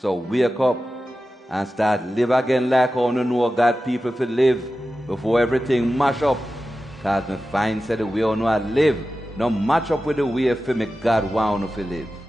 So wake up and start live again like how you know God people to live before everything mash up. Cause me find say the way you know I live no match up with the way for me God want you to live.